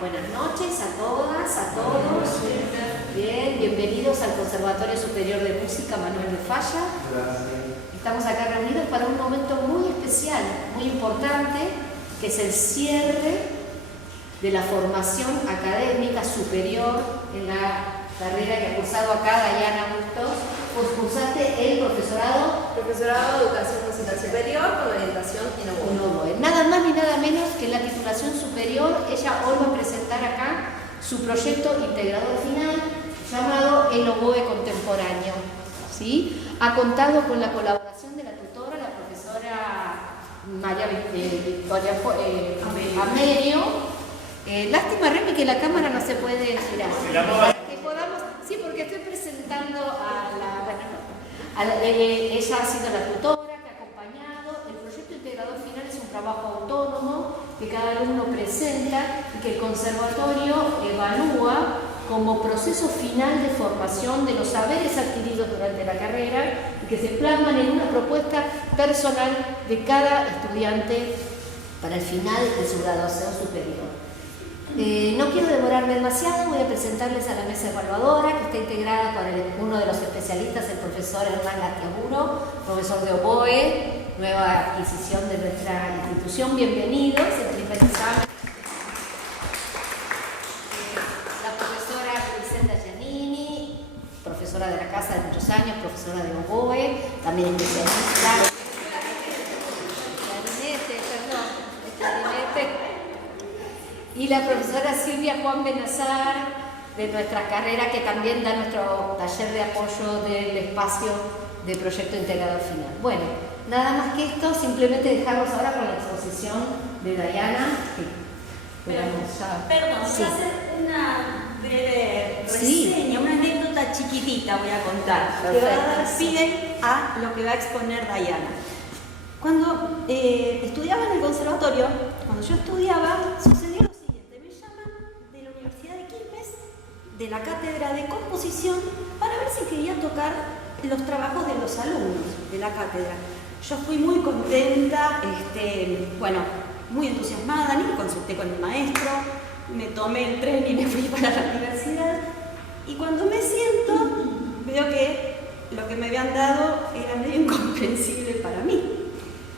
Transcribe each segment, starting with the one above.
Buenas noches a todas, a todos. Bien, bienvenidos al Conservatorio Superior de Música Manuel de Falla. Estamos acá reunidos para un momento muy especial, muy importante, que es el cierre de la formación académica superior en la carrera que ha cursado acá Dayana Bustos. Pues cursaste el profesorado de Educación Musical Superior con orientación en oboe. Nada más ni nada menos que en la titulación superior. Ella hoy va a presentar acá su proyecto integrador final llamado El Oboe Contemporáneo. ¿Sí? Ha contado con la colaboración de la tutora, la profesora María Victoria Amerio. Lástima, Remy, que la cámara no se puede girar. Sí, porque estoy presentando ella ha sido la tutora que ha acompañado. El proyecto integrador final es un trabajo autónomo que cada alumno presenta y que el conservatorio evalúa como proceso final de formación de los saberes adquiridos durante la carrera y que se plasman en una propuesta personal de cada estudiante para el final de su graduación superior. No quiero demorarme demasiado, voy a presentarles a la mesa evaluadora que está integrada por uno de los especialistas, el profesor Hernán Gatiaburo, profesor de oboe, nueva adquisición de nuestra institución. Bienvenidos, el primer examen. La profesora Griselda Giannini, profesora de la casa de muchos años, profesora de oboe, también especialista. Y la profesora Silvia Juan Benazar, de nuestra carrera, que también da nuestro taller de apoyo del espacio de proyecto integrador final. Bueno, nada más que esto, simplemente dejarlos ahora con la exposición de Dayana. Perdón, voy a hacer una breve reseña, una anécdota chiquitita voy a contar. Que va a dar pie a lo que va a exponer Dayana. Cuando estudiaba en el conservatorio, cuando yo estudiaba, sucedió lo siguiente: me llaman de la Universidad de Quilmes, de la cátedra de composición, para ver si quería tocar los trabajos de los alumnos de la cátedra. Yo fui muy contenta, muy entusiasmada, ni consulté con el maestro, me tomé el tren y me fui para la universidad. Y cuando me siento, veo que lo que me habían dado era medio incomprensible para mí.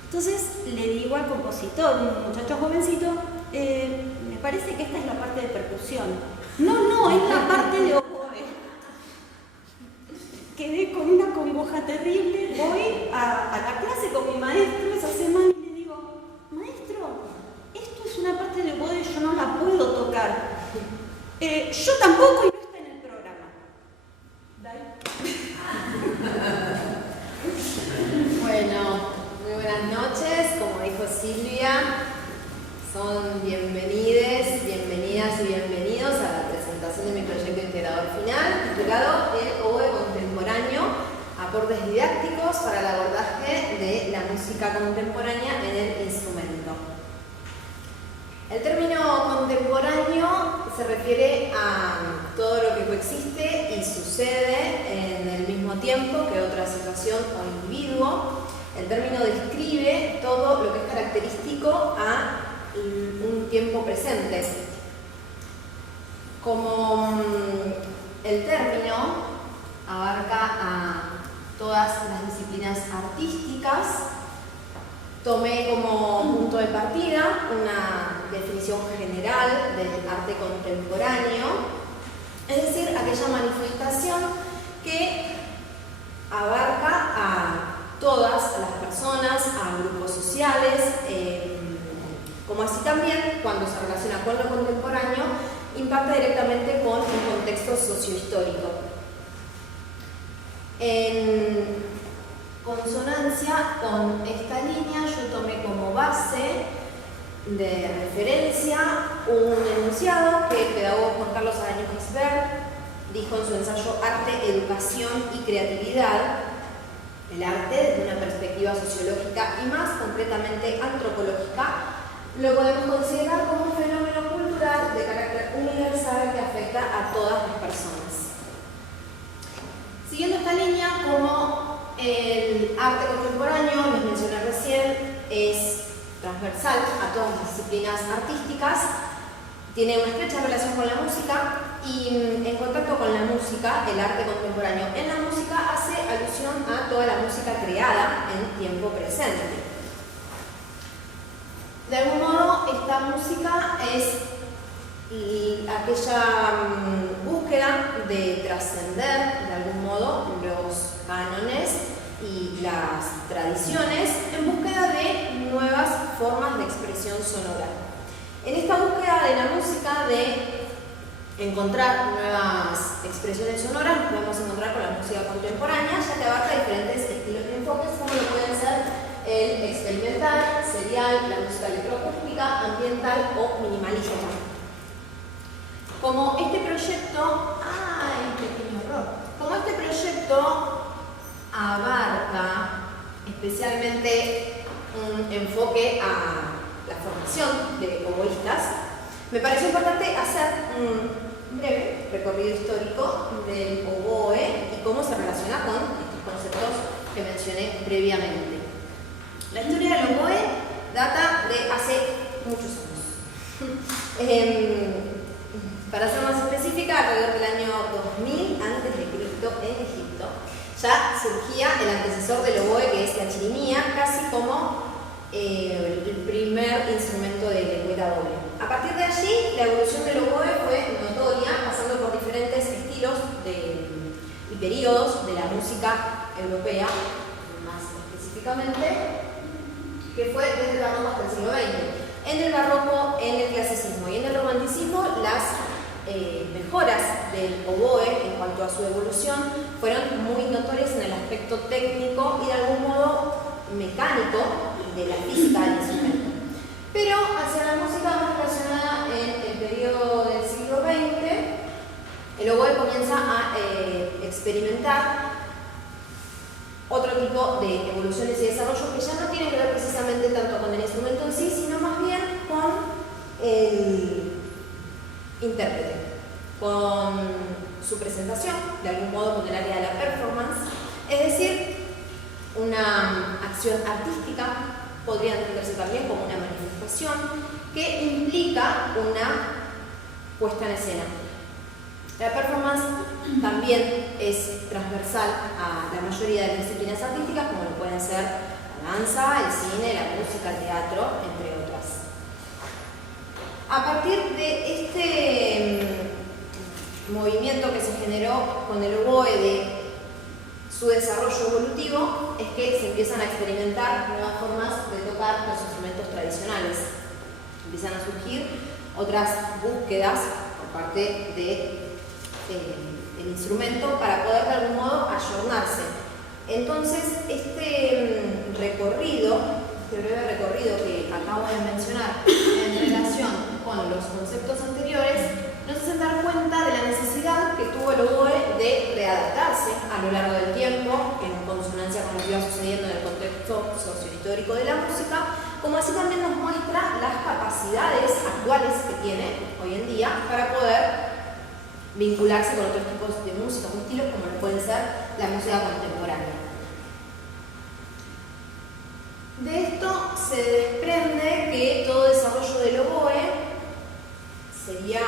Entonces le digo al compositor, un muchacho jovencito, me parece que esta es la parte de percusión. No, es la parte de oboe. Quedé con una congoja terrible. Voy a la clase con mi maestro esa semana y le digo: maestro, esto es una parte de oboe, yo no la puedo tocar. Yo tampoco, y no está en el programa. Bueno, muy buenas noches. Como dijo Silvia, son bienvenidas y bienvenidos a la presentación de mi proyecto integrador final, titulado El Oboe Contemporáneo, aportes didácticos para el abordaje de la música contemporánea en el instrumento. El término contemporáneo se refiere a todo lo que coexiste y sucede en el mismo tiempo que otra situación o individuo. El término describe todo lo que es característico a un tiempo presente. Como el término abarca a todas las disciplinas artísticas, tomé como punto de partida una definición general del arte contemporáneo, es decir, aquella manifestación que abarca a todas las personas, a grupos sociales, como así también, cuando se relaciona con lo contemporáneo, impacta directamente con un contexto sociohistórico. En consonancia con esta línea, yo tomé como base de referencia un enunciado que el pedagogo Juan Carlos Araño Gisbert dijo en su ensayo Arte, Educación y Creatividad. El arte, desde una perspectiva sociológica y más concretamente antropológica, lo podemos considerar como un fenómeno cultural de carácter universal que afecta a todas las personas. Siguiendo esta línea, como el arte contemporáneo, les mencioné recién, es transversal a todas las disciplinas artísticas, tiene una estrecha relación con la música y en contacto con la música, el arte contemporáneo en la música hace alusión a toda la música creada en tiempo presente. De algún modo, esta música es aquella búsqueda de trascender de algún modo los cánones y las tradiciones en búsqueda de nuevas formas de expresión sonora. En esta búsqueda de la música de encontrar nuevas expresiones sonoras nos podemos encontrar con la música contemporánea, ya que abarca diferentes estilos de enfoques como lo pueden ser el experimental, serial, la música electroacústica, ambiental o minimalista. Como este proyecto, como este proyecto abarca especialmente un enfoque a la formación de oboístas, me pareció importante hacer un breve recorrido histórico del oboe y cómo se relaciona con estos conceptos que mencioné previamente. La historia del oboe data de hace muchos años. Para ser más específica, alrededor del año 2000 a.C. en Egipto, ya surgía el antecesor del oboe, que es la chirimía, casi como el primer instrumento de lengüeta doble. A partir de allí, la evolución del oboe fue notoria, pasando por diferentes estilos y periodos de la música europea, más específicamente, que fue desde el barroco hasta el siglo XX. En el barroco, en el clasicismo y en el romanticismo, las mejoras del oboe en cuanto a su evolución fueron muy notorias en el aspecto técnico y de algún modo mecánico de la física del instrumento. Pero hacia la música más relacionada en el periodo del siglo XX, el oboe comienza a experimentar otro tipo de evoluciones y desarrollos que ya no tienen que ver precisamente tanto con el instrumento en sí, sino más bien con el intérprete, con su presentación, de algún modo con el área de la performance, es decir, una acción artística, podría entenderse también como una manifestación que implica una puesta en escena. La performance también es transversal a la mayoría de las disciplinas artísticas, como lo pueden ser la danza, el cine, la música, el teatro, entre otras. A partir de este movimiento que se generó con el oboe de su desarrollo evolutivo, es que se empiezan a experimentar nuevas formas de tocar los instrumentos tradicionales. Empiezan a surgir otras búsquedas por parte del instrumento para poder de algún modo ayornarse. Entonces, este breve recorrido que acabo de mencionar en relación con los conceptos anteriores, nos hacen dar cuenta de la necesidad que tuvo el oboe de readaptarse a lo largo del tiempo, en consonancia con lo que iba sucediendo en el contexto sociohistórico de la música, como así también nos muestra las capacidades actuales que tiene hoy en día para poder vincularse con otros tipos de música o estilos como lo pueden ser la música contemporánea. De esto se desprende que todo desarrollo del oboe sería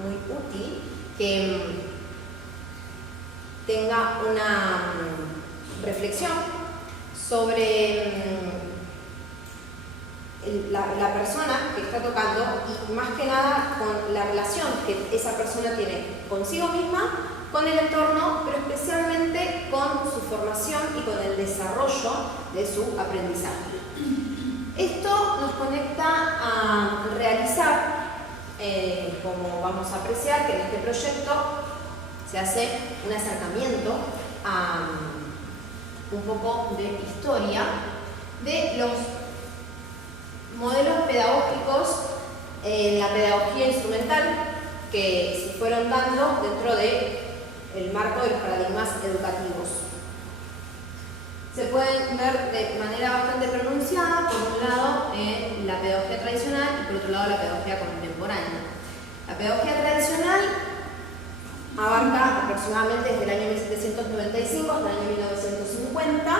muy útil que tenga una reflexión sobre la persona que está tocando y más que nada con la relación que esa persona tiene consigo misma, con el entorno, pero especialmente con su formación y con el desarrollo de su aprendizaje. Esto nos conecta a realizar, como vamos a apreciar, que en este proyecto se hace un acercamiento a un poco de historia de los modelos pedagógicos en la pedagogía instrumental que se fueron dando dentro del marco de los paradigmas educativos. Se pueden ver de manera bastante pronunciada, por un lado, la pedagogía tradicional y por otro lado la pedagogía contemporánea. La pedagogía tradicional abarca aproximadamente desde el año 1795 hasta el año 1950,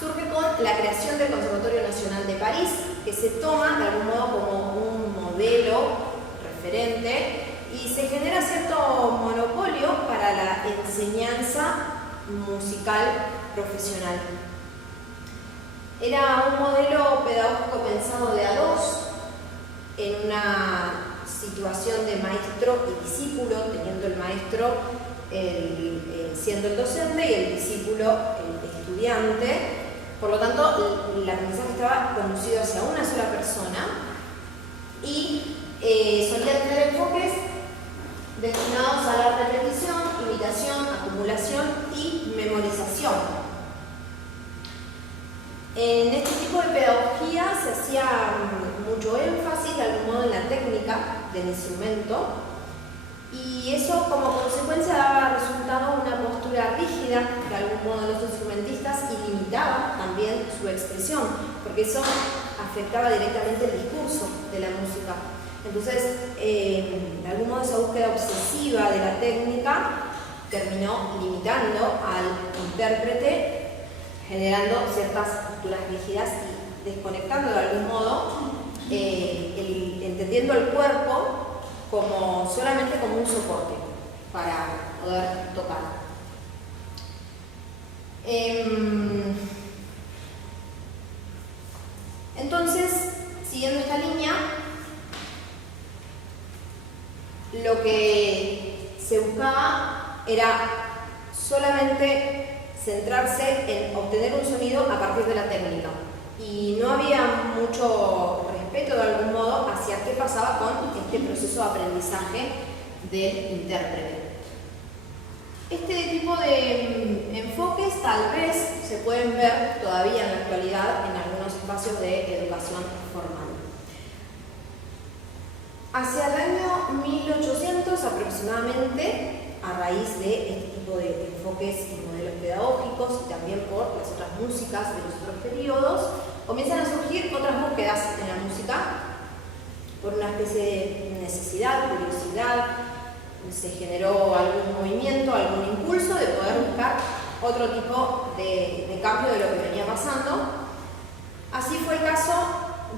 surge con la creación del Conservatorio Nacional de París, que se toma de algún modo como un modelo referente y se genera cierto monopolio para la enseñanza musical profesional. Era un modelo pedagógico pensado de a dos, en una situación de maestro y discípulo, teniendo el maestro siendo el docente y el discípulo el estudiante. Por lo tanto, el aprendizaje estaba conducido hacia una sola persona y solían tener enfoques destinados a la repetición, imitación, acumulación y memorización. En este tipo de pedagogía se hacía mucho énfasis de algún modo en la técnica del instrumento y eso como consecuencia daba resultado una postura rígida de algún modo de los instrumentistas y limitaba también su expresión, porque eso afectaba directamente el discurso de la música. Entonces, de algún modo esa búsqueda obsesiva de la técnica terminó limitando al intérprete, generando ciertas posturas rígidas y desconectando de algún modo, entendiendo el cuerpo solamente como un soporte para poder tocar. Entonces, siguiendo esta línea, lo que se buscaba era solamente centrarse en obtener un sonido a partir de la técnica y no había mucho respeto de algún modo hacia qué pasaba con este proceso de aprendizaje del intérprete. Este tipo de enfoques tal vez se pueden ver todavía en la actualidad en algunos espacios de educación formal. Hacia el año 1800 aproximadamente, a raíz de este tipo de enfoques y modelos pedagógicos y también por las otras músicas de los otros periodos, comienzan a surgir otras búsquedas en la música por una especie de necesidad, curiosidad, se generó algún movimiento, algún impulso de poder buscar otro tipo de cambio de lo que venía pasando. Así fue el caso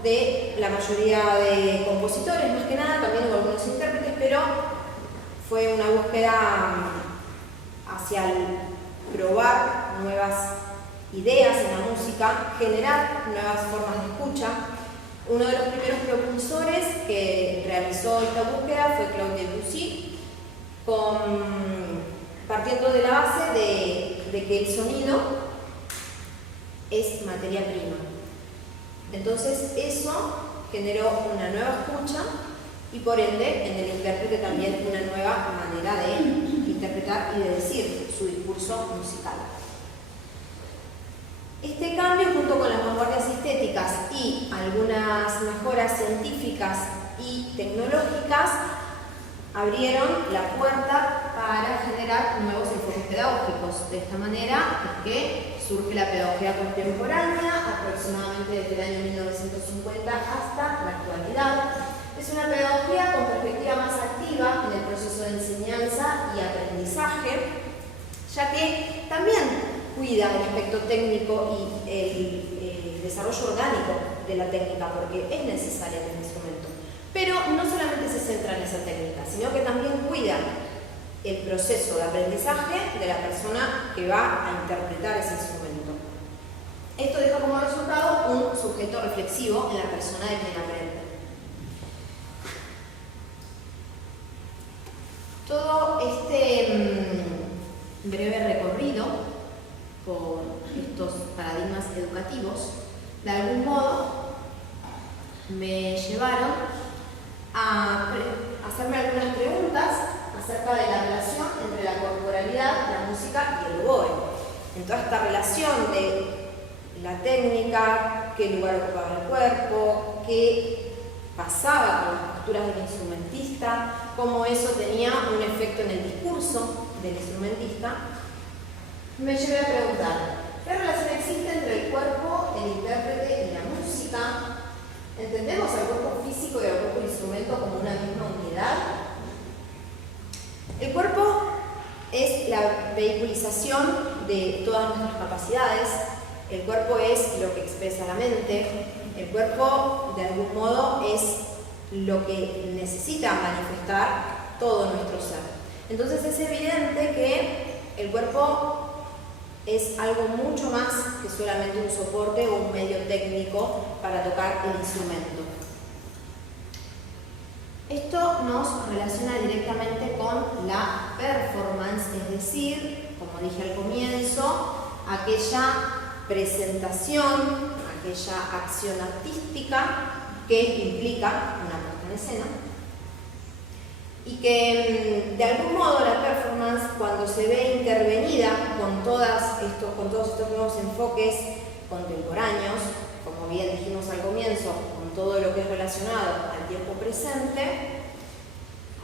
de la mayoría de compositores, más que nada, también hubo algunos intérpretes, pero fue una búsqueda hacia el probar nuevas ideas en la música, generar nuevas formas de escucha. Uno de los primeros propulsores que realizó esta búsqueda fue Claude Debussy, partiendo de la base de que el sonido es materia prima. Entonces eso generó una nueva escucha y por ende en el intérprete también una nueva manera de interpretar y de decir su discurso musical. Este cambio, junto con las vanguardias estéticas y algunas mejoras científicas y tecnológicas, abrieron la puerta para generar nuevos enfoques pedagógicos. De esta manera es que surge la pedagogía contemporánea, aproximadamente desde el año 1950 hasta la actualidad. Es una pedagogía con perspectiva más activa en el proceso de enseñanza y aprendizaje, ya que también cuida el aspecto técnico y el desarrollo orgánico de la técnica, porque es necesaria en el instrumento. Pero no solamente se centra en esa técnica, sino que también cuida el proceso de aprendizaje de la persona que va a interpretar ese instrumento. Esto deja como resultado un sujeto reflexivo en la persona de quien aprende. Todo este breve recorrido por estos paradigmas educativos, de algún modo, me llevaron a hacerme algunas preguntas acerca de la relación entre la corporalidad, la música y el oboe. En toda esta relación de la técnica, qué lugar ocupaba el cuerpo, qué pasaba con las posturas del instrumentista, cómo eso tenía un efecto en el discurso del instrumentista, me llevé a preguntar, ¿qué relación existe entre el cuerpo, el intérprete y la música? ¿Entendemos al cuerpo físico y al cuerpo instrumento como una misma unidad? El cuerpo es la vehiculización de todas nuestras capacidades, el cuerpo es lo que expresa la mente, el cuerpo de algún modo es lo que necesita manifestar todo nuestro ser. Entonces es evidente que el cuerpo es algo mucho más que solamente un soporte o un medio técnico para tocar el instrumento. Esto nos relaciona directamente con la performance, es decir, como dije al comienzo, aquella presentación, aquella acción artística que implica una puesta en escena y que de algún modo la performance, cuando se ve intervenida con todos estos nuevos enfoques contemporáneos, como bien dijimos al comienzo, con todo lo que es relacionado al tiempo presente,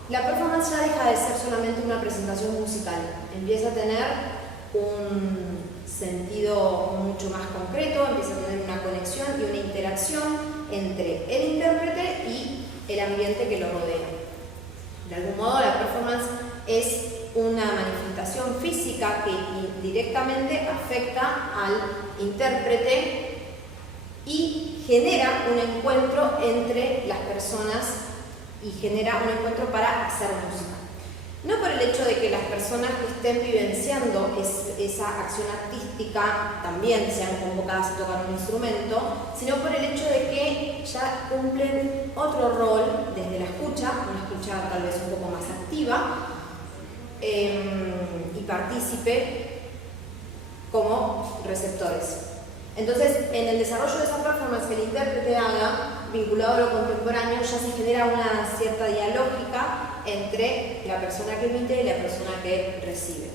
la performance ya deja de ser solamente una presentación musical, empieza a tener un sentido mucho más concreto, empieza a tener una conexión y una interacción entre el intérprete y el ambiente que lo rodea. De algún modo la performance es una manifestación física que directamente afecta al intérprete y genera un encuentro entre las personas y genera un encuentro para hacer música. No por el hecho de que las personas que estén vivenciando esa acción artística también sean convocadas a tocar un instrumento, sino por el hecho de que ya cumplen otro rol desde la escucha, una escucha tal vez un poco más activa y partícipe como receptores. Entonces, en el desarrollo de esa performance que el intérprete haga, vinculado a lo contemporáneo, ya se genera una cierta dialógica entre la persona que emite y la persona que recibe.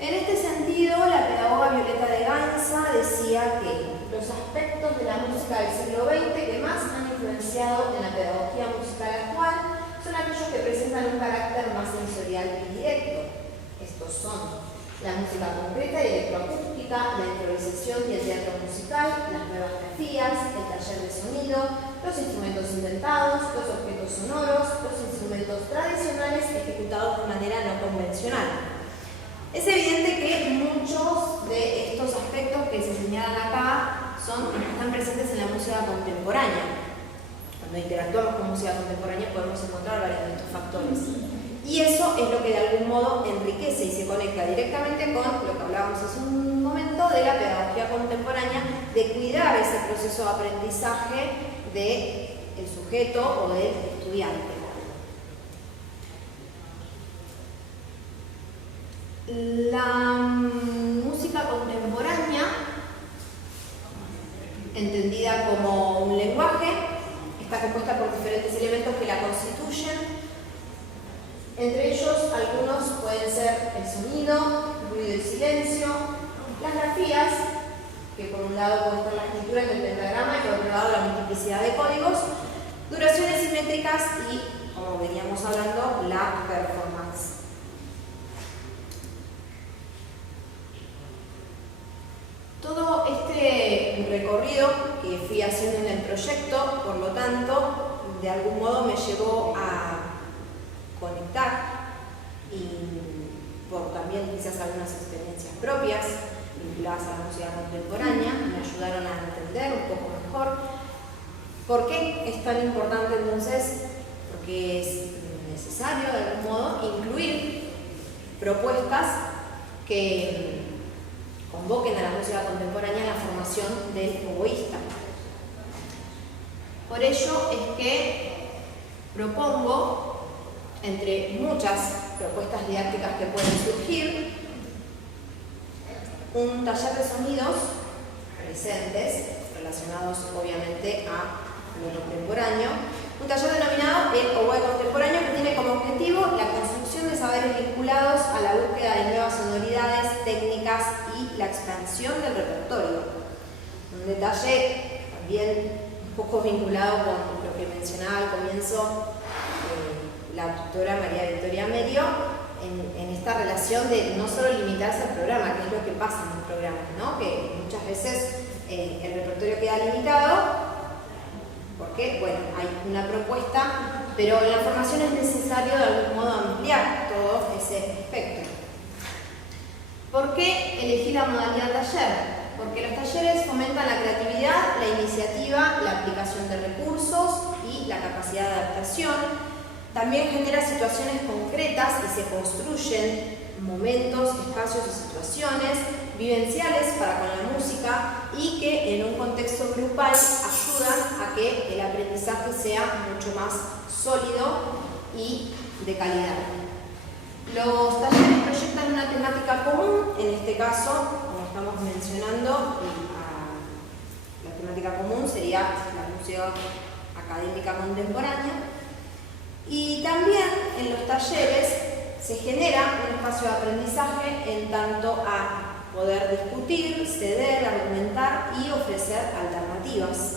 En este sentido, la pedagoga Violeta de Gainza decía que los aspectos de la música del siglo XX que más han influenciado en la pedagogía musical actual son aquellos que presentan un carácter más sensorial y directo. Estos son la música concreta y electroacústica, la improvisación y el teatro musical, las nuevas grafías, el taller de sonido, los instrumentos inventados, los objetos sonoros, los instrumentos tradicionales ejecutados de manera no convencional. Es evidente que muchos de estos aspectos que se señalan acá están presentes en la música contemporánea. Cuando interactuamos con música contemporánea podemos encontrar varios de estos factores. Y eso es lo que de algún modo enriquece y se conecta directamente con lo que hablábamos hace un momento de la pedagogía contemporánea, de cuidar ese proceso de aprendizaje del sujeto o del estudiante. La música contemporánea, entendida como un lenguaje, está compuesta por diferentes elementos que la constituyen. Entre ellos, algunos pueden ser el sonido, ruido y silencio, las grafías, que por un lado pueden ser la escritura en el pentagrama y por otro lado la multiplicidad de códigos, duraciones simétricas y, como veníamos hablando, la performance. Todo este recorrido que fui haciendo en el proyecto, por lo tanto, de algún modo me llevó a conectar y por también quizás algunas experiencias propias vinculadas a la música contemporánea, me ayudaron a entender un poco mejor por qué es tan importante entonces, porque es necesario de algún modo incluir propuestas que convoquen a la música contemporánea en la formación del oboísta. Por ello es que propongo, entre muchas propuestas didácticas que pueden surgir, un taller de sonidos presentes, relacionados obviamente a lo contemporáneo, un taller denominado el oboe contemporáneo, que tiene como objetivo la construcción de saberes vinculados a la búsqueda de nuevas sonoridades, técnicas y la expansión del repertorio. Un detalle también un poco vinculado con lo que mencionaba al comienzo la tutora María Victoria Merio, en esta relación de no solo limitarse al programa, que es lo que pasa en los programas, ¿no? Que muchas veces el repertorio queda limitado porque, bueno, hay una propuesta, pero en la formación es necesario de algún modo ampliar todo ese espectro. ¿Por qué elegí la modalidad taller? Porque los talleres fomentan la creatividad, la iniciativa, la aplicación de recursos y la capacidad de adaptación. También genera situaciones concretas y se construyen momentos, espacios y situaciones vivenciales para con la música y que en un contexto grupal ayudan a que el aprendizaje sea mucho más sólido y de calidad. Los talleres proyectan una temática común, en este caso, como estamos mencionando, la temática común sería la música académica contemporánea. Y también en los talleres se genera un espacio de aprendizaje en tanto a poder discutir, ceder, argumentar y ofrecer alternativas.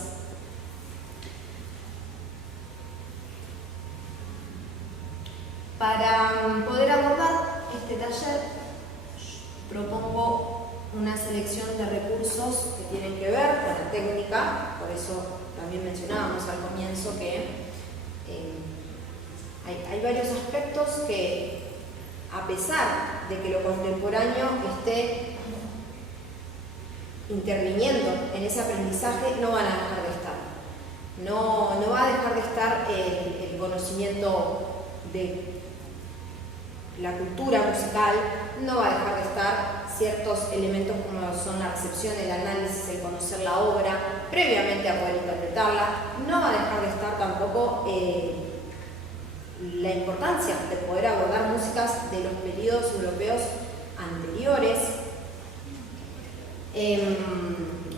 Para poder abordar este taller, propongo una selección de recursos que tienen que ver con la técnica, por eso también mencionábamos al comienzo que hay varios aspectos que, a pesar de que lo contemporáneo esté interviniendo en ese aprendizaje, no van a dejar de estar. No va a dejar de estar el conocimiento de la cultura musical, no va a dejar de estar ciertos elementos como son la recepción, el análisis, el conocer la obra, previamente a poder interpretarla, no va a dejar de estar tampoco la importancia de poder abordar músicas de los periodos europeos anteriores,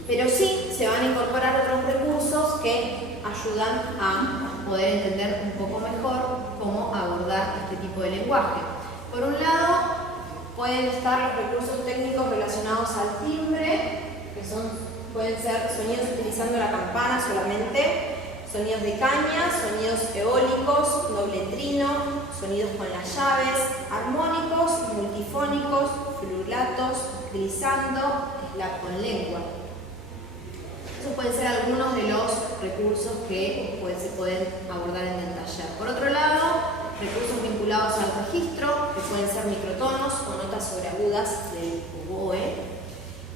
pero sí se van a incorporar otros recursos que ayudan a poder entender un poco mejor cómo abordar este tipo de lenguaje. Por un lado, pueden estar los recursos técnicos relacionados al timbre, que pueden ser sonidos utilizando la campana solamente, sonidos de caña, sonidos eólicos, doble trino, sonidos con las llaves, armónicos, multifónicos, flulatos, glissando, slap con lengua. Esos pueden ser algunos de los recursos que se pueden abordar en el taller. Por otro lado, recursos vinculados al registro, que pueden ser microtonos o notas sobreagudas del oboe.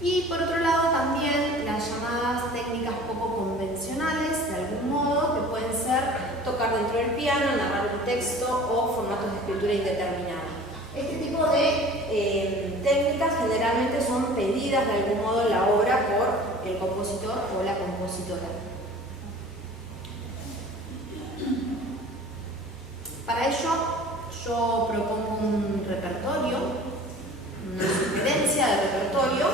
Y por otro lado también las llamadas técnicas poco convencionales, de algún modo, que pueden ser tocar dentro del piano, narrar un texto o formatos de escritura indeterminada. Este tipo de técnicas generalmente son pedidas de algún modo en la obra por el compositor o la compositora. Para ello, yo propongo un repertorio, una sugerencia de repertorio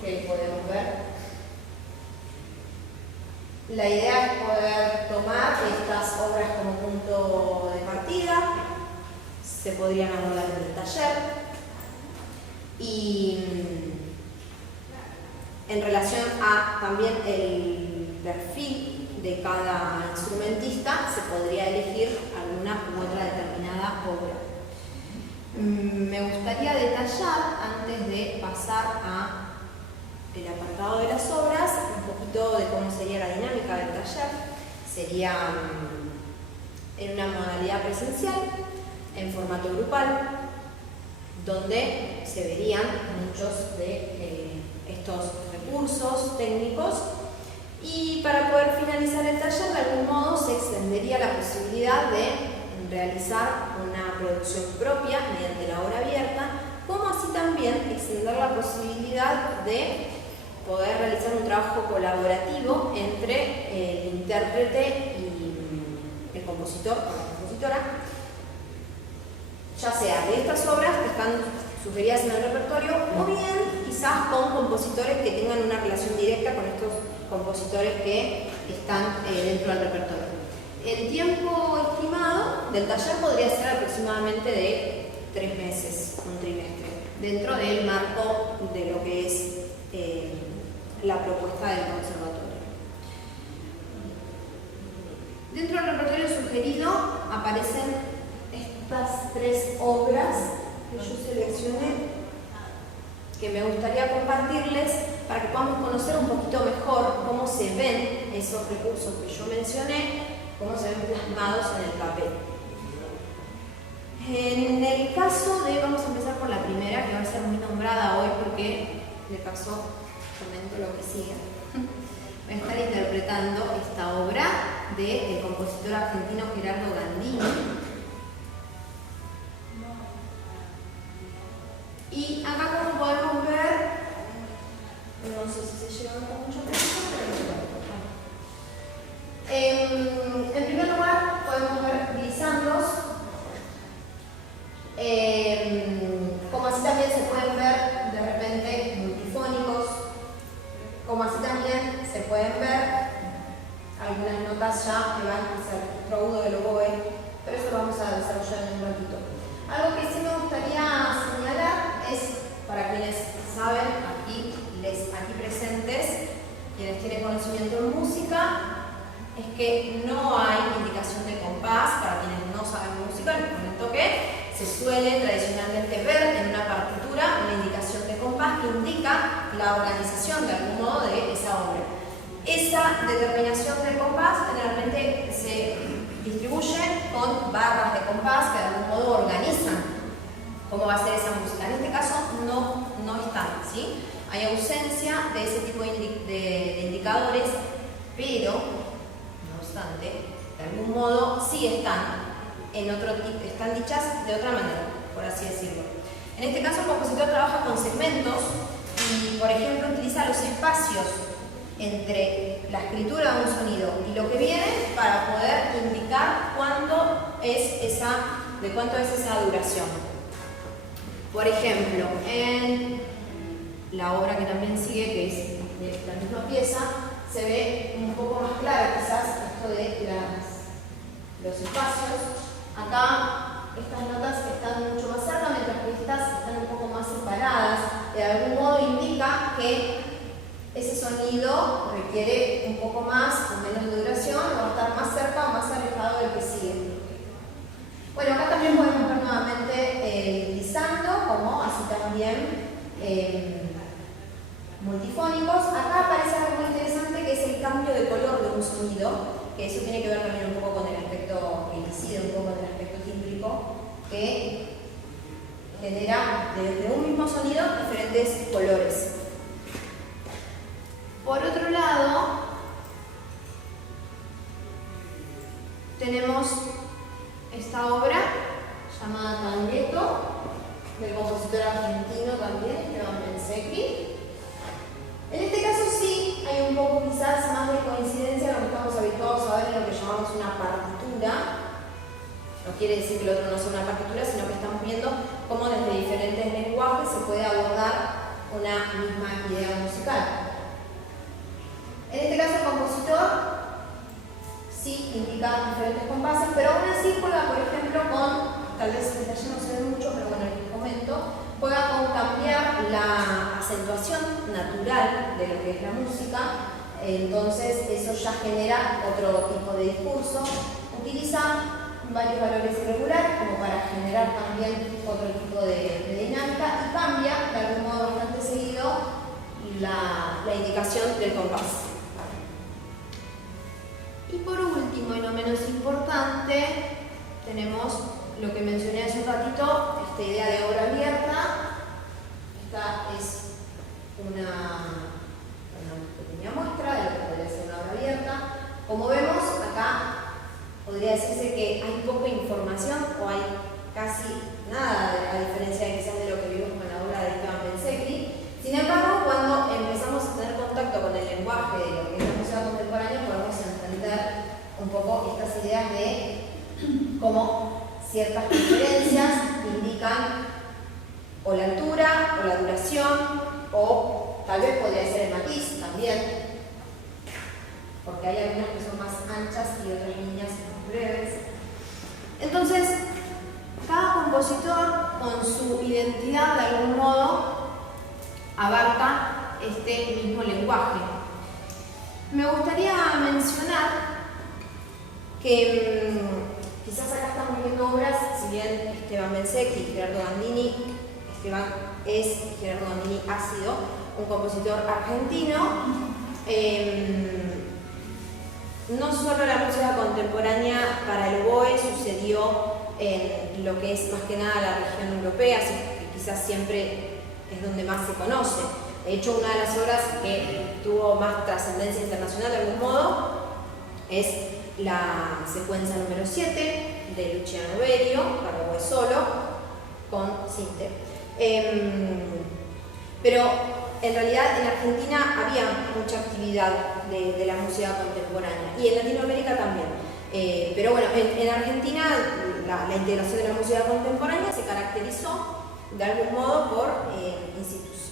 que podemos ver. La idea es poder tomar estas obras como punto de partida, se podrían abordar en el taller, y en relación a también el perfil de cada instrumentista se podría elegir alguna u otra determinada obra. Me gustaría detallar, antes de pasar a el apartado de las obras, un poquito de cómo sería la dinámica del taller. Sería en una modalidad presencial, en formato grupal, donde se verían muchos de estos recursos técnicos, y para poder finalizar el taller, de algún modo se extendería la posibilidad de realizar una producción propia mediante la obra abierta, como así también extender la posibilidad de poder realizar un trabajo colaborativo entre el intérprete y el compositor o la compositora, ya sea de estas obras que están sugeridas en el repertorio, o bien quizás con compositores que tengan una relación directa con estos compositores que están dentro del repertorio. El tiempo estimado del taller podría ser aproximadamente de 3 meses, un trimestre, dentro del marco de lo que es la propuesta del conservatorio. Dentro del repertorio sugerido aparecen estas 3 obras que yo seleccioné, que me gustaría compartirles para que podamos conocer un poquito mejor cómo se ven esos recursos que yo mencioné, cómo se ven plasmados en el papel. En el caso de, vamos a empezar por la primera, que va a ser muy nombrada hoy porque de paso comento lo que sigue. Voy a estar interpretando esta obra del compositor argentino Gerardo Gandini. Y acá, como podemos ver, no sé si se lleva mucho tiempo, pero en primer lugar podemos ver glissandos, como así también se pueden ver de repente multifónicos, como así también se pueden ver algunas notas ya que van hacia el registro agudo del oboe, pero eso lo vamos a desarrollar en un ratito. Algo que sí me gustaría señalar es, para quienes saben, aquí presentes, quienes tienen conocimiento en música, es que no hay indicación de compás. Para quienes no saben música, les comento que se suele tradicionalmente ver en una partitura una indicación de compás que indica la organización de algún modo de esa obra. Esa determinación de compás generalmente se distribuye con barras de compás que de algún modo organizan cómo va a ser esa música. En este caso no están, ¿sí? Hay ausencia de ese tipo de indicadores, pero, no obstante, de algún modo sí están están dichas de otra manera, por así decirlo. En este caso el compositor trabaja con segmentos y, por ejemplo, utiliza los espacios entre la escritura de un sonido y lo que viene para poder indicar cuánto es esa duración. Por ejemplo, en la obra que también sigue, que es de la misma pieza, se ve un poco más claro quizás esto de los espacios. Acá estas notas están mucho más cerca, mientras que estas están un poco más separadas. De algún modo indica que ese sonido requiere un poco más o menos de duración, o va a estar más cerca o más alejado del que sigue. Bueno, acá también podemos ver nuevamente el glissando, como así también multifónicos. Acá aparece algo muy interesante, que es el cambio de color de un sonido, que eso tiene que ver también un poco con el aspecto elicido, un poco con el aspecto tímbrico, que genera de un mismo sonido diferentes colores. Por otro lado, tenemos esta obra llamada Tangueto, del compositor argentino también, Esteban Bensecchi. En este caso sí hay un poco quizás más de coincidencia con lo que estamos habituados a ver en lo que llamamos una partitura. No quiere decir que el otro no sea una partitura, sino que estamos viendo cómo desde diferentes lenguajes se puede abordar una misma idea musical. En este caso el compositor sí indica diferentes compases, pero aún así juega, por ejemplo, con, tal vez el detalle no se ve mucho, pero bueno, les comento, juega con cambiar la acentuación natural de lo que es la música. Entonces eso ya genera otro tipo de discurso. Utiliza varios valores irregulares como para generar también otro tipo de dinámica, y cambia de algún modo bastante seguido la indicación del compás. Y por último, y no menos importante, tenemos lo que mencioné hace un ratito, esta idea de obra abierta. Esta es una pequeña muestra de lo que podría ser una obra abierta. Como vemos, acá podría decirse que hay poca información, o hay casi nada, a diferencia de quizás de lo que vimos con la obra de Esteban Bensecchi. Sin embargo, cuando empezamos a tener contacto con el lenguaje de lo que es la música contemporánea, podemos entender un poco estas ideas de cómo ciertas diferencias indican o la altura, o la duración, o tal vez podría ser el matiz también, porque hay algunas que son más anchas y otras líneas más breves. Entonces, cada compositor, con su identidad de algún modo, abarca este mismo lenguaje. Me gustaría mencionar que quizás acá estamos viendo obras, si bien Esteban Bensecchi y Gerardo Gandini, Gerardo Gandini ha sido un compositor argentino. No solo la música contemporánea para el oboe sucedió en lo que es más que nada la región europea, que quizás siempre es donde más se conoce. De hecho, una de las obras que tuvo más trascendencia internacional de algún modo es la secuencia número 7 de Luciano Berio para oboe solo con Sinte. Pero en realidad en Argentina había mucha actividad de la música contemporánea y en Latinoamérica también. Pero bueno, en Argentina la integración de la música contemporánea se caracterizó de algún modo por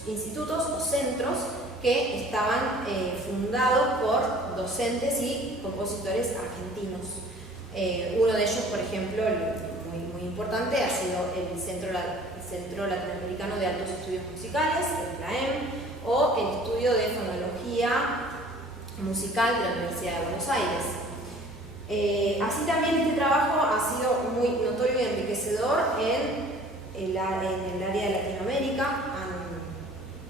institutos o centros que estaban fundados por docentes y compositores argentinos. Uno de ellos, por ejemplo, muy importante, ha sido el Centro Latinoamericano de Altos Estudios Musicales, el CLAEM, o el Estudio de Fonología Musical de la Universidad de Buenos Aires. Así también este trabajo ha sido muy notorio y enriquecedor en el área de Latinoamérica.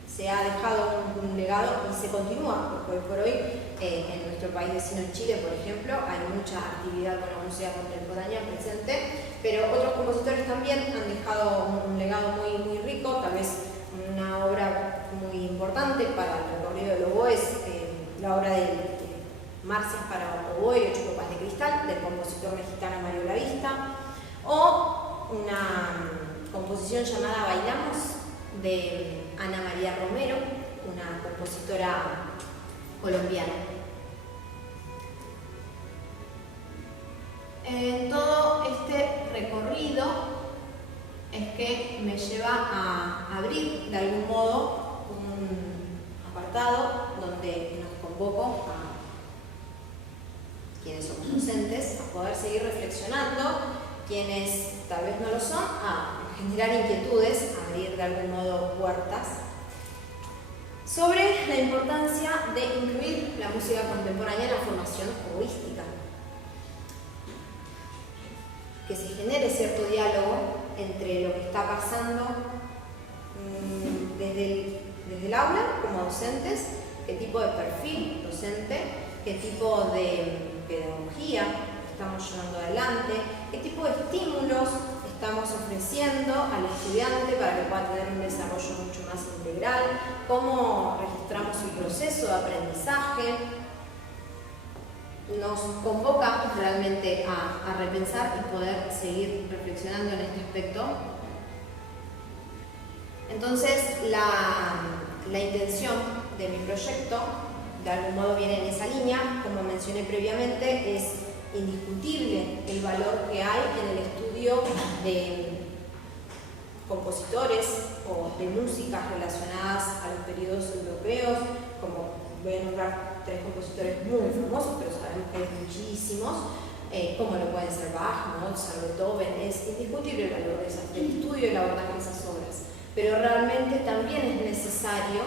Se ha dejado un legado y se continúa, porque hoy por hoy en nuestro país vecino Chile, por ejemplo, hay mucha actividad con la música contemporánea presente, pero otros compositores también han dejado un legado muy rico, tal vez una obra muy importante para el recorrido del oboe es la obra de Marcias para oboe y 8 copas de cristal, del compositor mexicano Mario Lavista, o una composición llamada Bailamos, de Ana María Romero, una compositora colombiana. En todo este recorrido es que me lleva a abrir de algún modo un apartado donde nos convoco a quienes somos docentes a poder seguir reflexionando, quienes tal vez no lo son, a generar inquietudes, abrir de algún modo puertas, sobre la importancia de incluir la música contemporánea en la formación oboística. Que se genere cierto diálogo entre lo que está pasando desde el aula como docentes, qué tipo de perfil docente, qué tipo de pedagogía estamos llevando adelante, qué tipo de estímulos estamos ofreciendo al estudiante para que pueda tener un desarrollo mucho más integral, cómo registramos el proceso de aprendizaje. Nos convoca realmente a repensar y poder seguir reflexionando en este aspecto. Entonces, la intención de mi proyecto, de algún modo viene en esa línea, como mencioné previamente, es indiscutible el valor que hay en el estudio de compositores o de músicas relacionadas a los periodos europeos, como voy a nombrar 3 compositores muy famosos, pero sabemos que hay muchísimos, como lo pueden ser Bach, Mozart, Beethoven. Es indiscutible el valor del estudio y el abordaje de esas obras, pero realmente también es necesario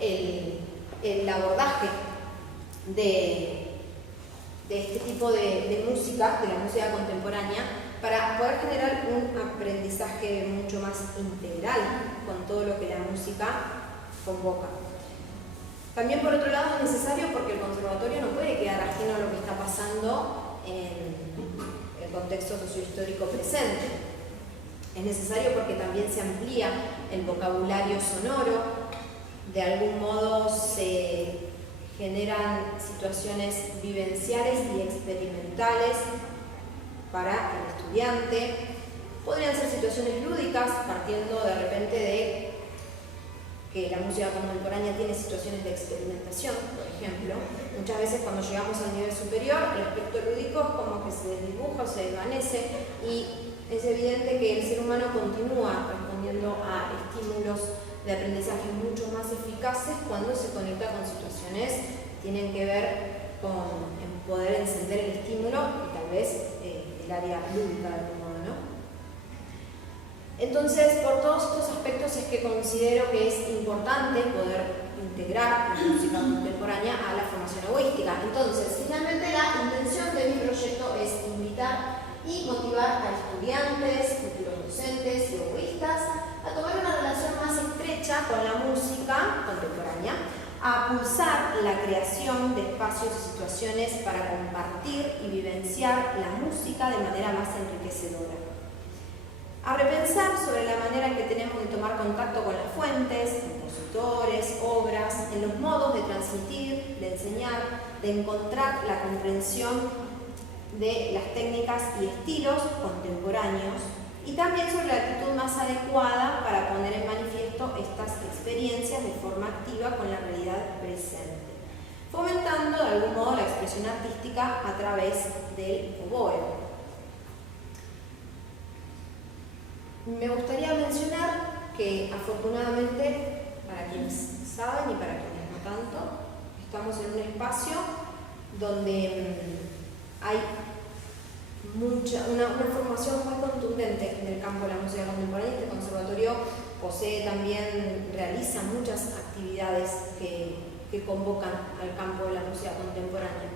el abordaje de este tipo de música, de la música contemporánea, para poder generar un aprendizaje mucho más integral con todo lo que la música convoca. También, por otro lado, es necesario porque el conservatorio no puede quedar ajeno a lo que está pasando en el contexto sociohistórico presente. Es necesario porque también se amplía el vocabulario sonoro, de algún modo se generan situaciones vivenciales y experimentales para el estudiante. Podrían ser situaciones lúdicas, partiendo de repente de que la música contemporánea tiene situaciones de experimentación, por ejemplo. Muchas veces cuando llegamos al nivel superior, el aspecto lúdico es como que se desdibuja, se desvanece, y es evidente que el ser humano continúa respondiendo a estímulos de aprendizaje mucho más eficaces cuando se conecta con situaciones que tienen que ver con poder encender el estímulo y tal vez el área lúdica de algún modo, ¿no? Entonces, por todos estos aspectos es que considero que es importante poder integrar la música contemporánea a la formación oboística. Entonces, finalmente la intención de mi proyecto es invitar y motivar a estudiantes, futuros docentes y oboístas a tomar una relación más estrecha con la música contemporánea, a pulsar la creación de espacios y situaciones para compartir y vivenciar la música de manera más enriquecedora, a repensar sobre la manera en que tenemos de tomar contacto con las fuentes, compositores, obras, en los modos de transmitir, de enseñar, de encontrar la comprensión de las técnicas y estilos contemporáneos y también sobre la actitud más adecuada para poner en manifiesto estas experiencias de forma activa con la realidad presente, fomentando de algún modo la expresión artística a través del oboe. Me gustaría mencionar que afortunadamente, para quienes saben y para quienes no tanto, estamos en un espacio donde hay una formación muy contundente en el campo de la música contemporánea. Este conservatorio realiza muchas actividades que convocan al campo de la música contemporánea.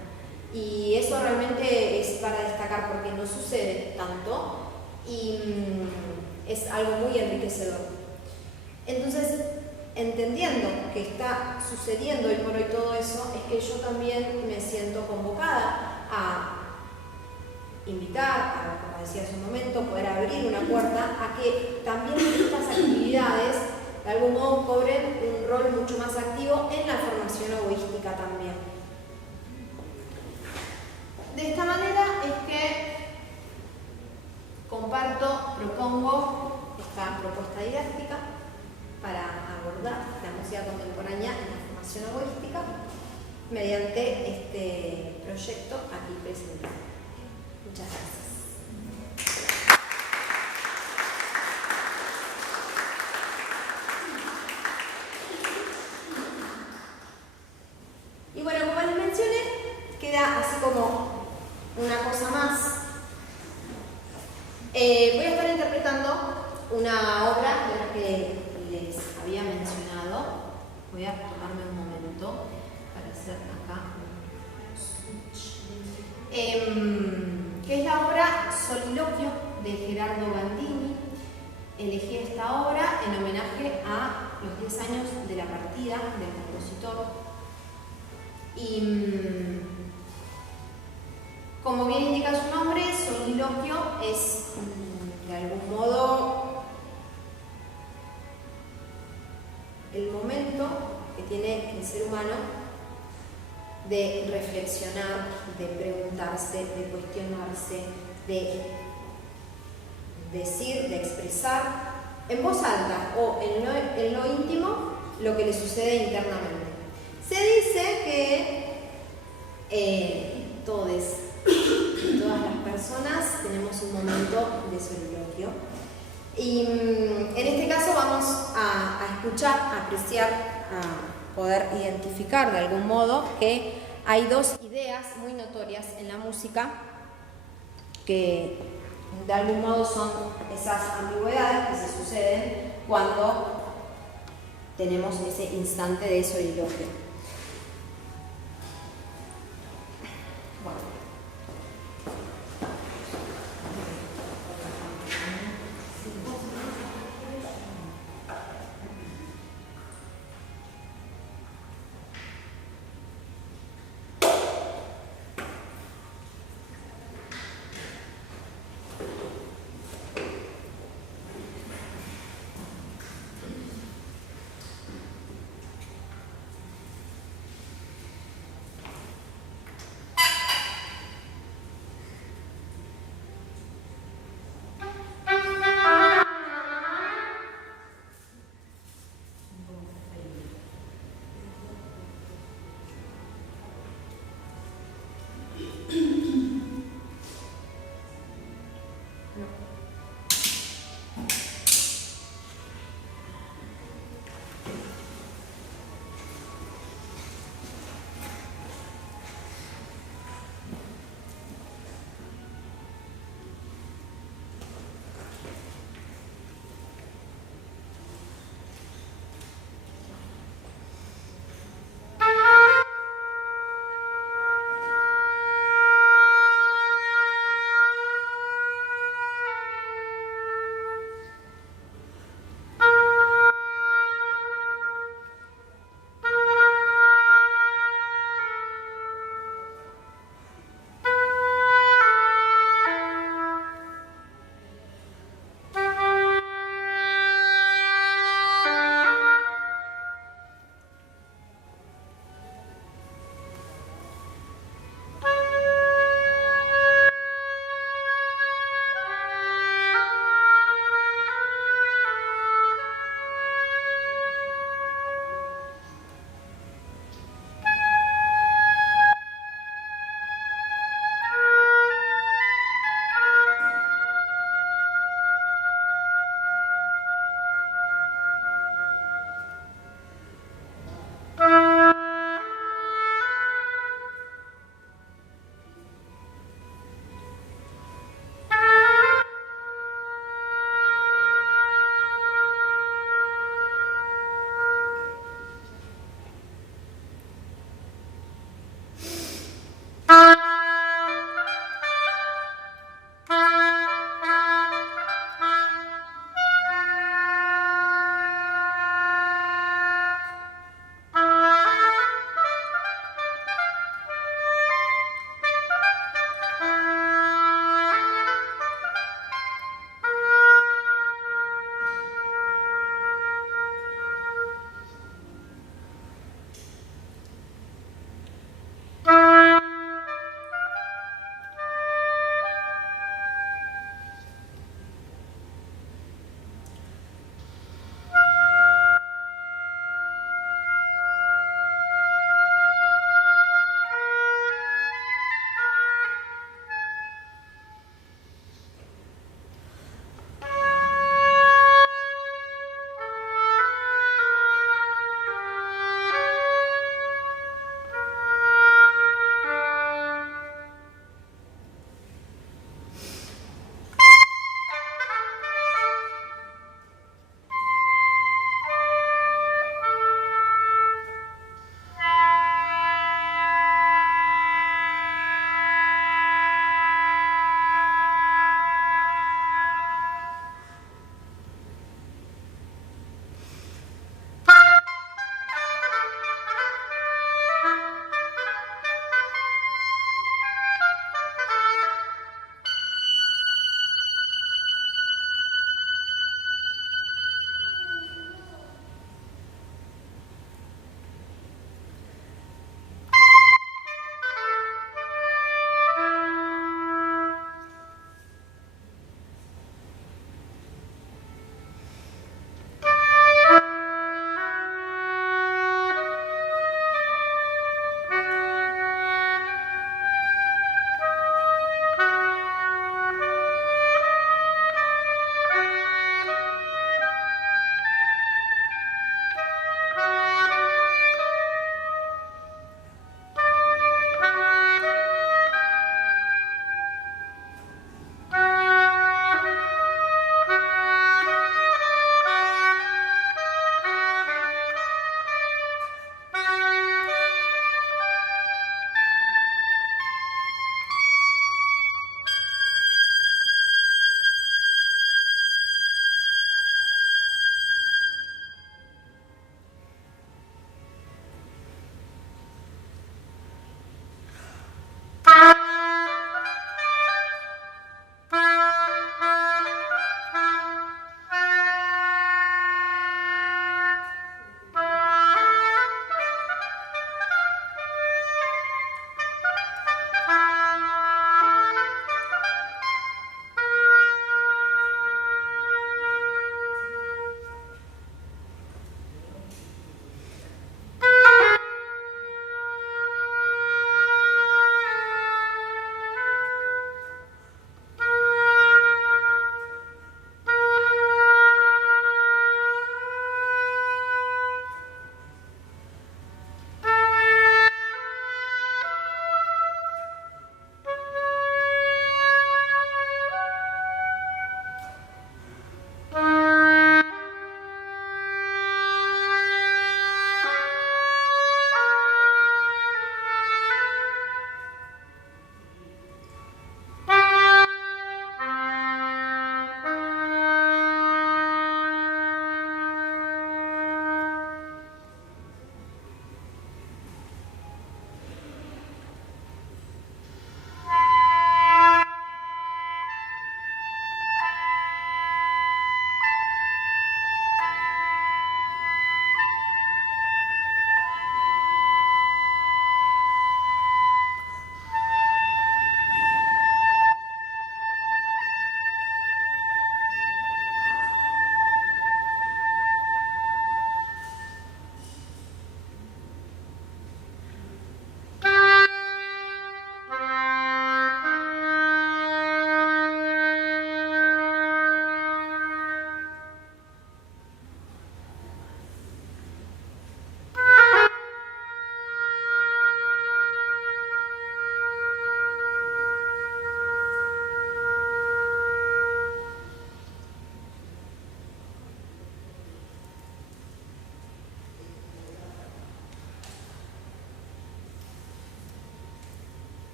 Y eso realmente es para destacar porque no sucede tanto y es algo muy enriquecedor. Entonces, entendiendo que está sucediendo hoy por hoy todo eso, es que yo también me siento convocada a invitar, como decía hace un momento, poder abrir una puerta a que también estas actividades de algún modo cobren un rol mucho más activo en la formación oboística también. De esta manera es que propongo esta propuesta didáctica para abordar la música contemporánea en la formación oboística mediante este proyecto aquí presentado. Muchas gracias. Y bueno, como les mencioné, queda así como una cosa más. Voy a estar interpretando una obra de la que les había mencionado. Voy a tomarme un momento para hacer acá un switch. Que es la obra Soliloquio de Gerardo Gandini. Elegí esta obra en homenaje a los 10 años de la partida del compositor. Y como bien indica su nombre, soliloquio es de algún modo el momento que tiene el ser humano de reflexionar, de preguntarse, de cuestionarse, de decir, de expresar en voz alta o en lo íntimo lo que le sucede internamente. Se dice que todas las personas tenemos un momento de soliloquio y en este caso vamos a escuchar, a apreciar, a poder identificar de algún modo que hay dos ideas muy notorias en la música que de algún modo son esas ambigüedades que se suceden cuando tenemos ese instante de soliloquio.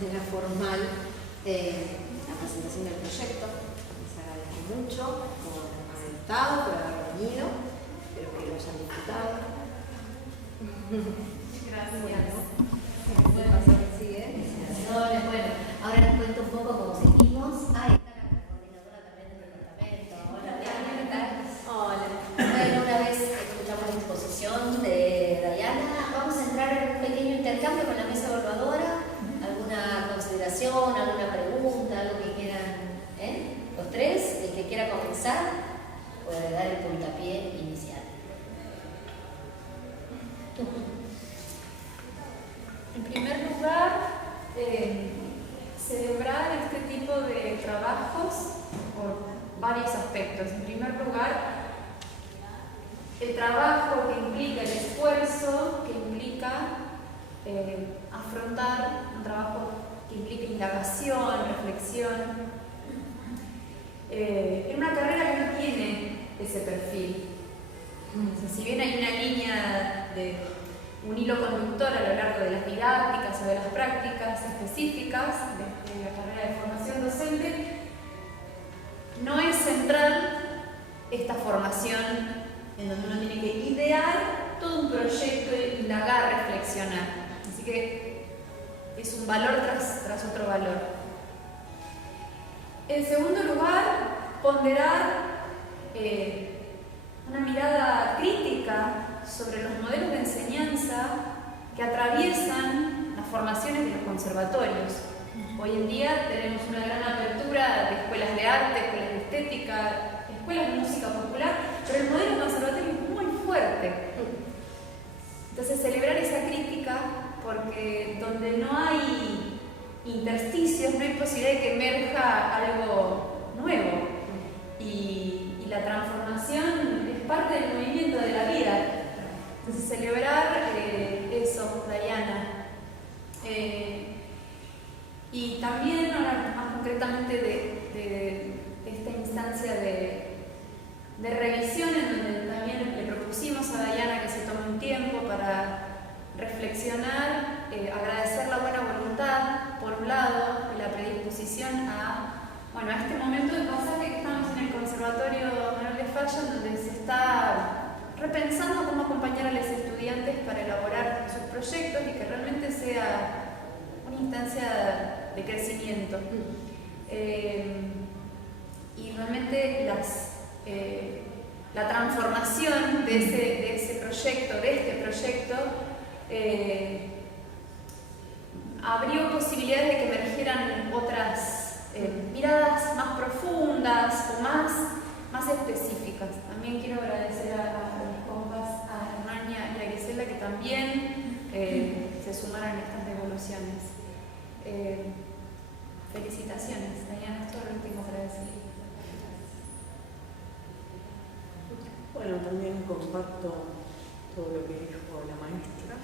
manera formal la presentación del proyecto. Les agradezco mucho por haber estado, por haber venido. Espero que lo hayan disfrutado. Gracias. Bueno, ahora les cuento un poco cómo seguimos. Está la coordinadora también del departamento. Hola, ¿qué tal? Hola. Bueno, una vez escuchamos la exposición de Dayana, vamos a entrar en un pequeño intercambio con la mesa evaluadora. ¿Alguna consideración, alguna pregunta, algo que quieran? Los tres, el que quiera comenzar, puede dar el puntapié inicial. En primer lugar, celebrar este tipo de trabajos por varios aspectos. En primer lugar, el trabajo que implica, el esfuerzo que implica afrontar un trabajo que implica indagación, reflexión, en una carrera que no tiene ese perfil. O sea, si bien hay una línea de un hilo conductor a lo largo de las didácticas o de las prácticas específicas de la carrera de formación docente, no es central esta formación en donde uno tiene que idear todo un proyecto, indagar, reflexionar. Así que es un valor tras otro valor. En segundo lugar, ponderar una mirada crítica sobre los modelos de enseñanza que atraviesan las formaciones de los conservatorios. Hoy en día tenemos una gran apertura de escuelas de arte, escuelas de estética, escuelas de música popular, pero el modelo conservatorio es muy fuerte. Entonces, celebrar esa crítica, porque donde no hay intersticios, no hay posibilidad de que emerja algo nuevo. Y la transformación es parte del movimiento de la vida. Entonces, celebrar eso, Dayana. Y también, ahora más concretamente, de esta instancia de revisión, en donde también le propusimos a Dayana que se tome un tiempo para reflexionar, agradecer la buena voluntad, por un lado, y la predisposición a este momento de pasaje que estamos en el Conservatorio Manuel de Falla, donde se está repensando cómo acompañar a los estudiantes para elaborar sus proyectos y que realmente sea una instancia de crecimiento. Y realmente la transformación de este proyecto, abrió posibilidades de que emergieran otras miradas más profundas o más específicas. También quiero agradecer a mis compas, a Hernania y a Grisela, que también se sumaron a estas devoluciones. Felicitaciones, Dayana, esto es lo que tengo para decir. Bueno, también comparto todo lo que dijo la maestra.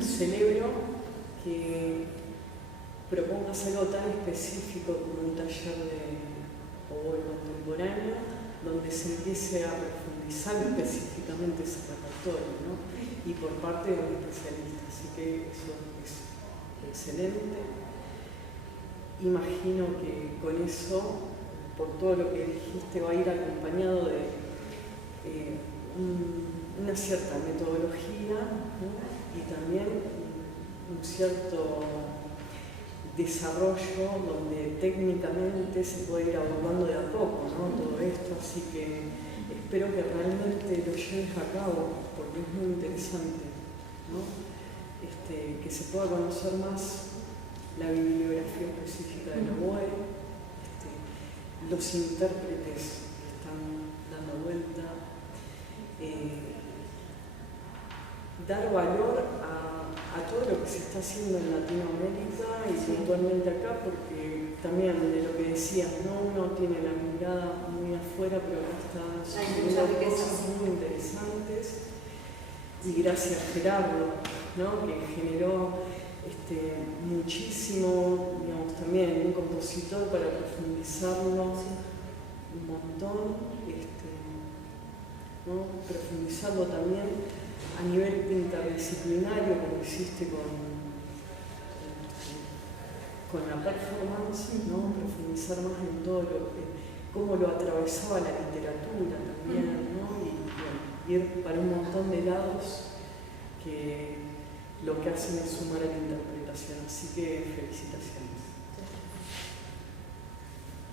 Celebro que propongas algo tan específico como un taller de oboe contemporáneo, donde se empiece a profundizar específicamente ese repertorio, ¿no? Y por parte de un especialista. Así que eso es excelente. Imagino que con eso, por todo lo que dijiste, va a ir acompañado de una cierta metodología, ¿no? Y también un cierto desarrollo donde técnicamente se puede ir abordando de a poco, ¿no? Todo esto, así que espero que realmente lo lleves a cabo, porque es muy interesante, ¿no? Que se pueda conocer más la bibliografía específica del oboe, los intérpretes que están dando vuelta, dar valor a todo lo que se está haciendo en Latinoamérica y puntualmente acá, porque también de lo que decías, ¿no? Uno tiene la mirada muy afuera, pero acá están sucediendo cosas muy interesantes. Y gracias a Gerardo, ¿no? Que generó muchísimo, digamos, también un compositor para profundizarlo un montón, ¿no? Profundizarlo también a nivel interdisciplinario, como hiciste con con la performance, ¿no? Profundizar más en todo cómo lo atravesaba la literatura también, ¿no? Y bueno, ir para un montón de lados que lo que hacen es sumar a la interpretación. Así que felicitaciones.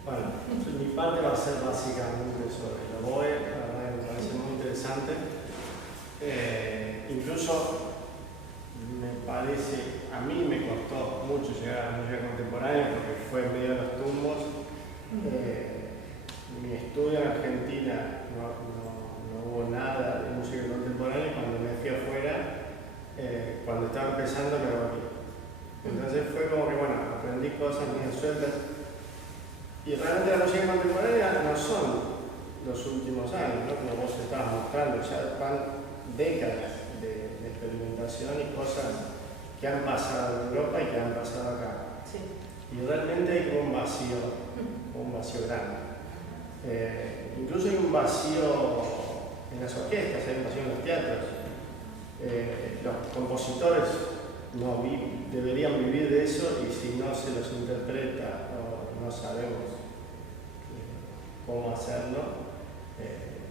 Bueno, mi parte va a ser básicamente sobre el oboe, la verdad que me parece muy interesante. Incluso me parece, a mí me costó mucho llegar a la música contemporánea porque fue en medio de los tumbos. Mi estudio en Argentina no hubo nada de música contemporánea. Cuando me fui afuera, cuando estaba empezando, me volví. Entonces fue como que, bueno, aprendí cosas bien sueltas. Y realmente la música contemporánea no son los últimos años, ¿no? Como vos estabas mostrando, ya van décadas de experimentación y cosas que han pasado en Europa y que han pasado acá. Sí. Y realmente hay como un vacío grande. Incluso hay un vacío en las orquestas, hay un vacío en los teatros. Los compositores deberían vivir de eso, y si no se los interpreta o no sabemos cómo hacerlo,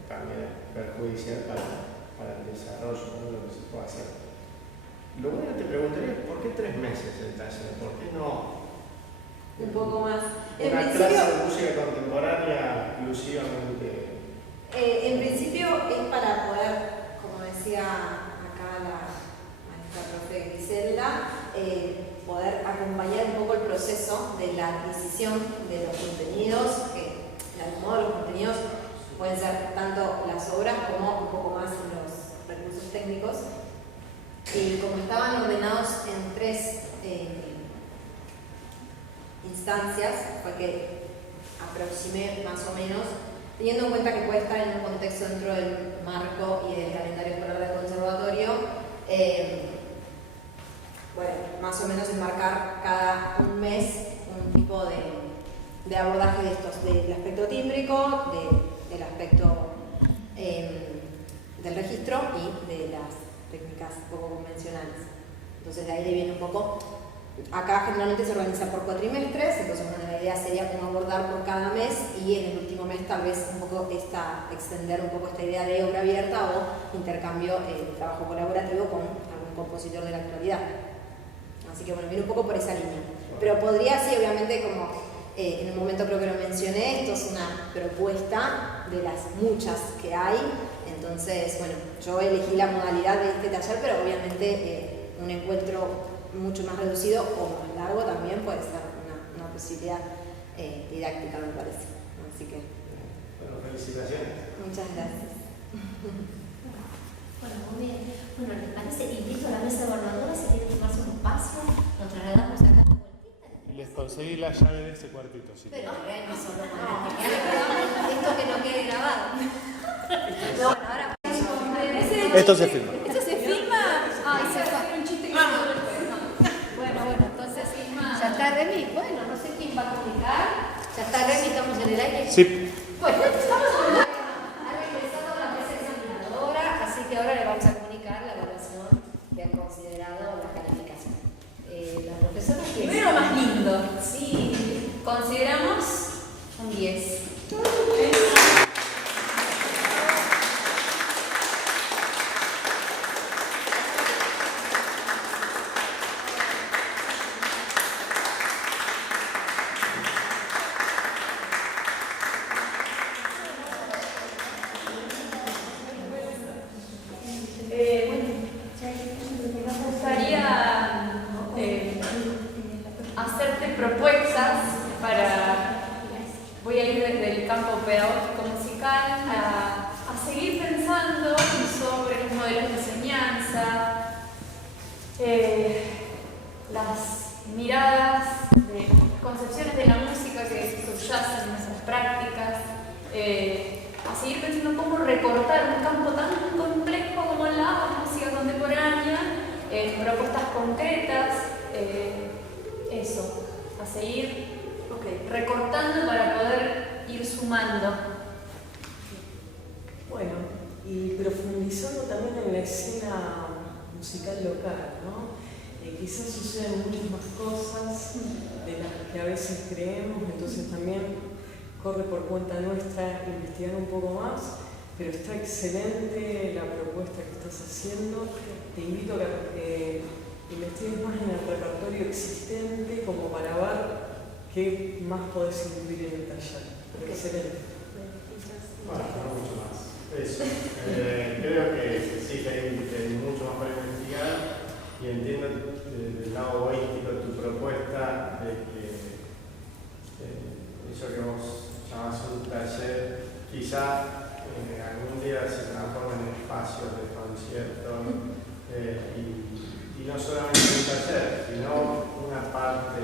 también es perjudicial para el desarrollo, ¿no? Lo que se puede hacer. Lo bueno, te preguntaría, ¿por qué 3 meses el taller? ¿Por qué no Un poco más. una clase de música contemporánea exclusivamente? En principio es para poder, como decía acá la maestra profe Griselda, poder acompañar un poco el proceso de la adquisición de los contenidos, que de algún modo los contenidos pueden ser tanto las obras como un poco más los recursos técnicos. Y como estaban ordenados en 3 instancias, fue que aproximé más o menos, teniendo en cuenta que puede estar en un contexto dentro del marco y del calendario escolar del conservatorio, bueno, más o menos enmarcar cada un mes un tipo de abordaje de estos, del aspecto tímbrico, del aspecto del registro y de las técnicas poco convencionales. Entonces de ahí viene un poco. Acá generalmente se organiza por cuatrimestres, entonces bueno, la idea sería como abordar por cada mes, y en el último mes tal vez un poco extender un poco esta idea de obra abierta o intercambio de trabajo colaborativo con algún compositor de la actualidad. Así que bueno, viene un poco por esa línea. Pero podría, sí, obviamente, como en el momento creo que lo mencioné, esto es una propuesta de las muchas que hay. Entonces, bueno, yo elegí la modalidad de este taller, pero obviamente un encuentro mucho más reducido o más largo también puede ser una posibilidad didáctica, me parece. Así que, Bueno, felicitaciones. muchas gracias. Bueno, muy bien. Bueno, ¿les parece? Invito a la mesa evaluadora, si quieren tomarse un espacio, nos trasladamos acá a la vueltita. Les conseguí la llave de ese cuartito, sí. Pero no solo esto que no quede grabado. No, ahora Esto se filma. ¿Esto se filma? Ay, se fue. Un chiste que Bueno, entonces ya está Remy. Bueno, no sé quién va a comunicar. Ya está Remy, estamos en el aire. Sí. Bueno, estamos ha regresado la mesa examinadora, así que ahora le vamos a comunicar la evaluación que han considerado la calificación. La profesora que primero más lindo. sí, Consideramos un 10. Nos gustaría hacerte propuestas para, voy a ir desde el campo pedagógico musical a seguir pensando sobre los modelos de enseñanza, las miradas de concepciones de la música que subyacen en esas prácticas, a seguir pensando cómo recortar un campo tan complejo como la música contemporánea en propuestas concretas, eso, a seguir recortando para poder ir sumando. Bueno, y profundizando también en la escena musical local, ¿no? quizás suceden muchas más cosas de las que a veces creemos, entonces también corre por cuenta nuestra investigar un poco más, pero está excelente la propuesta que estás haciendo. Te invito a que investigues más en el repertorio existente como para ver qué más podés incluir en el taller. Excelente. Bueno, no mucho más. Eso. Creo que sí, que hay mucho más para investigar y entiendo del lado holístico tu propuesta de que eso que vos llamás un taller quizá algún día se transforma en espacios de concierto y no solamente un taller, sino una parte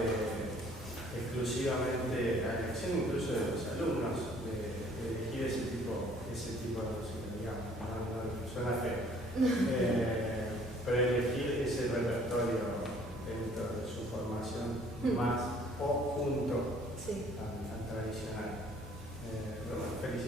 exclusivamente a elección incluso de los alumnos de elegir ese tipo de música, digamos, no suena feo, pero elegir ese repertorio dentro de su formación más o junto al tradicional. Bueno, felicidades.